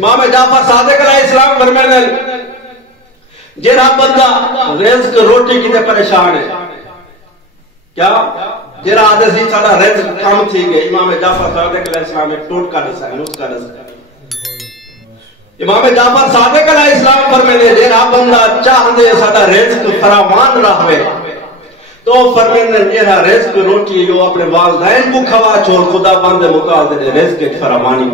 امام جعفر صادق علیہ السلام فرمائے جڑا بندہ رزق روٹی کی تے پریشان ہے کیا جڑا آدھے سی ساڈا رزق کم تھی گئے امام جعفر صادق علیہ السلام نے ٹوٹ کا دسا نسخہ دسا امام جعفر صادق علیہ السلام فرمائے جڑا بندہ چاہندے ساڈا رزق فراوان رہے تو فرمائے جڑا رزق روٹی جو اپنے والدین کو کھوا چھوڑ خدا بندے مقابلے دے رزق فراوانی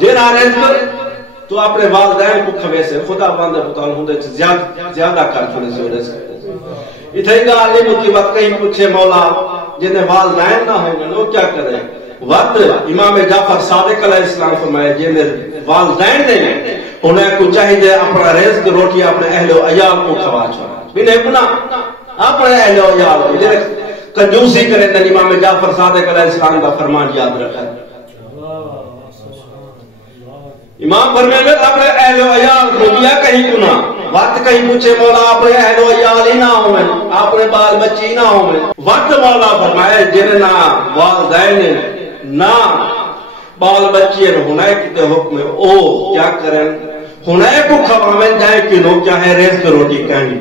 جڑا رزق تو اپنے والدین کو کھوے سے خدا بندے مقابلے ہوندے زیادہ کر چھوڑے سے رزق اتھے گال نہیں مکی وقت کہیں پوچھے مولا جنہیں والدین نہ ہوں گے وہ کیا کرے وقت امام جعفر صادق علیہ السلام فرمائے جنہیں والدین نے انہیں کو چاہیے اپنا رزق روٹی اپنے اہل و عیال کو کھوا چھوڑا انہیں گناہ اپنے اہل و عیال جنہیں کنجوسی کرے تن امام جعفر صادق علیہ السلام کا فرمان یاد رکھا امام فرمائے اپنے اہل و عیال کو کیا کہیں گناہ وقت کہیں پوچھے مولا اپنے اہل و عیال ہی نہ ہوں اپنے بال بچی نہ ہوں وقت مولا فرمائے جنہیں نہ والدین نہ بال بچی ہنے کتے حکم او کیا کریں ہنے کو کھوامیں جائیں کہ لوگ چاہے رزق روٹی کہیں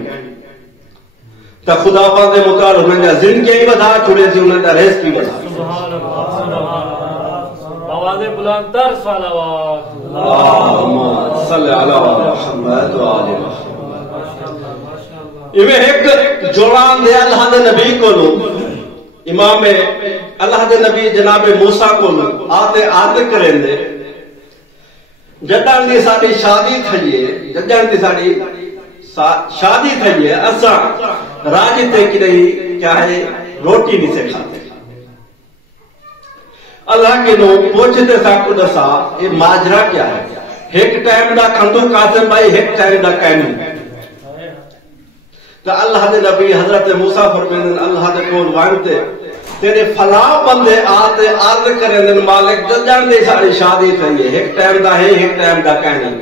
تا خدا پاک دے مطابق انہیں دا زندگی ہی بدا چھوڑے سے انہیں دا رزق ہی بدا سبحان اللہ آواز بلند تر صلوات اللہم صلی علی محمد و آل محمد ایویں ایک جوڑان دے اللہ دے نبی کو لو امام اللہ دے نبی جناب موسیٰ کو لو آتے کریں دے جدان دی ساری شادی تھئیے جدان دی ساری شادی تھئیے اسا راجی تے کی نہیں کیا ہے روٹی نہیں سے کھاتے اللہ کے لوگ پوچھتے سا کو دسا یہ ماجرا کیا ہے ایک ٹائم دا کھندو قاسم بھائی ایک ٹائم دا کہنو تو اللہ دے نبی حضرت موسیٰ فرمائن اللہ دے کول وانتے تیرے فلاں بندے آتے عرض کریں مالک جان دے ساری شادی تھئی ایک ٹائم دا ہے ایک ٹائم دا کہنے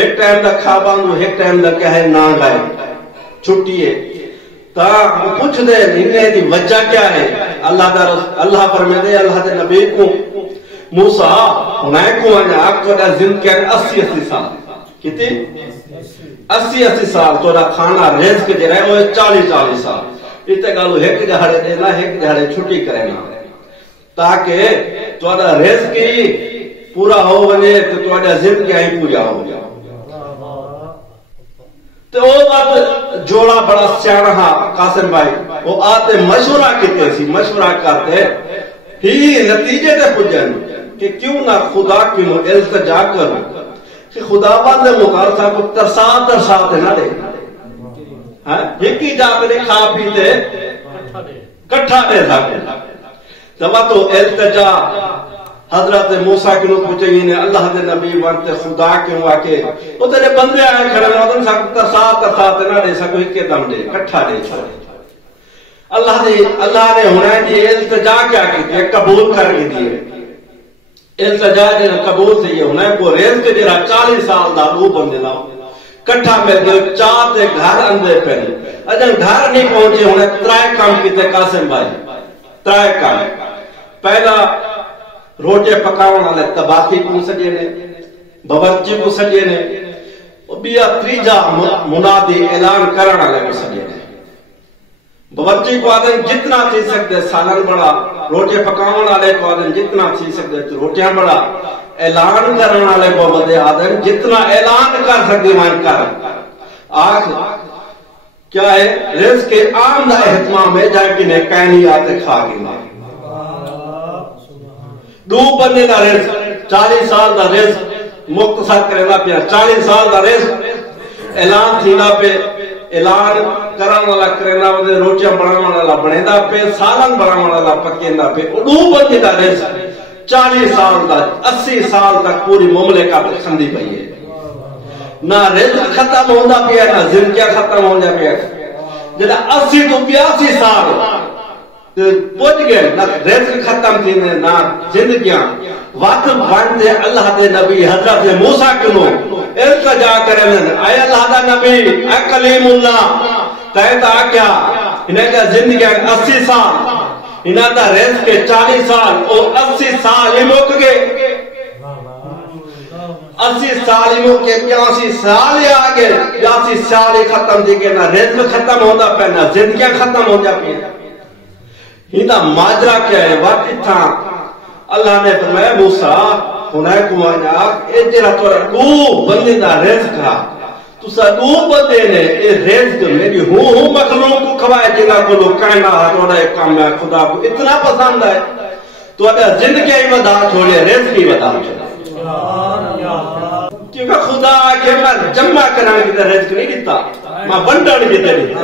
ایک ٹائم دا کھابانو ایک ٹائم دا کہے نہ گائے چھٹی ہے تا پوچھ دے انہیں دی وجہ کیا ہے اللہ فرمائے اللہ دے نبی کو موسیٰ میں کو آنیا کو دا زندگی 80 سال کتنی 80 سال تو دا کھانا رزق جو رہے وہ 40 سال اتنے گالو ایک جہاڑے دینا ایک جہاڑے چھٹی کرنا تاکہ تو دا رزق ہی پورا ہو بنے تو دا زندگی ہی پورا ہو جائے تو وہ بات جوڑا بڑا سیاڑا قاسم بھائی وہ آتے مشورہ کتے سی مشورہ کرتے ہی نتیجے تے پجن کہ کیوں نہ خدا کیوں التجا کرو کہ خدا باندے مقارسہ کو ترسا تے نہ دے ایک ہی جا پہ کھا پیتے کٹھا دے سکتے جب تو التجا حضرت موسیٰ کیوں پوچھے گی اللہ دے نبی وانتے خدا کیوں آکے وہ تیرے بندے آئے کھڑے نوزن سکتا ترسا تے نہ دے سکو ہی کے دم دے کٹھا دے چھوڑے اللہ نے ہونا ہے التجا کیا کی تھی قبول کر کے دیئے التجا جنہا قبول سے یہ ہونا ہے وہ رزق جنہا 40 سال دا وہ بندے نہ کٹھا مل گئے چاہتے گھر اندے پہلے اجن گھر نہیں پہنچے ہونے 3 کام کیتے قاسم بھائی 3 کام پہلا روٹے پکاؤں والے تباتی کو سجے نے باورچی کو سجے نے بیا تریجا منادی اعلان کرنا والے کو سجے نے باورچی کو آدھیں جتنا تھی سکتے سالن بڑا روٹے پکاؤں والے کو آدھیں جتنا تھی سکتے روٹیاں بڑا اعلان کرنے والے کو بدے آدھیں جتنا اعلان کر سکتے مان کر آخر کیا ہے رزق کے عام دا احتمام ہے جائے کہ نے کہنی آتے کھا گی ماں دو بندے دا رزق 40 سال دا رزق مختصر کرنا پیا 40 سال دا رزق اعلان تھینا پہ اعلان کرنا والا کرنا ودے روٹیاں بنانا والا بنیدا پہ سالن بنانا والا پکیندا پہ دو بندے دا رزق 40 سال دا 80 سال تک پوری مملکت کھندی پئی ہے نہ رزق ختم ہوندا پیا نہ زندگی ختم ہوندا پیا جڑا 80 تو 82 سال پوچھ گئے نہ رزق ختم تھی نہ زندگیاں وقت بنتے اللہ دے نبی حضرت موسیٰ کنو التجا کرنے اے اللہ دا نبی اے کلیم اللہ تیتا کیا انہیں کا زندگیاں 80 سال انہیں دا رزق کے 40 سال اور 80 سال ہی مک گئے 80 سال کے 82 سال آگے 82 سال ختم تھی کہ نہ رزق ختم ہوتا پہ نہ زندگیاں ختم ہو جاتی ہیں. ہیدا ماجرا کیا ہے وقت تھا اللہ نے فرمایا موسیٰ ہنے کو آنا اے تیرا تورا کو بندے دا رزق ہے تو سدو بندے نے اے رزق میری ہوں مخلوق کو کھوائے جنہ کو لو کائنات ہونا ایک کام ہے خدا کو اتنا پسند ہے تو اگر زندگی ہی ودا چھوڑے رزق ہی ودا چھوڑے کیونکہ خدا کے میں جمع کرنے کی رزق نہیں دیتا میں بنڈن کی دیتا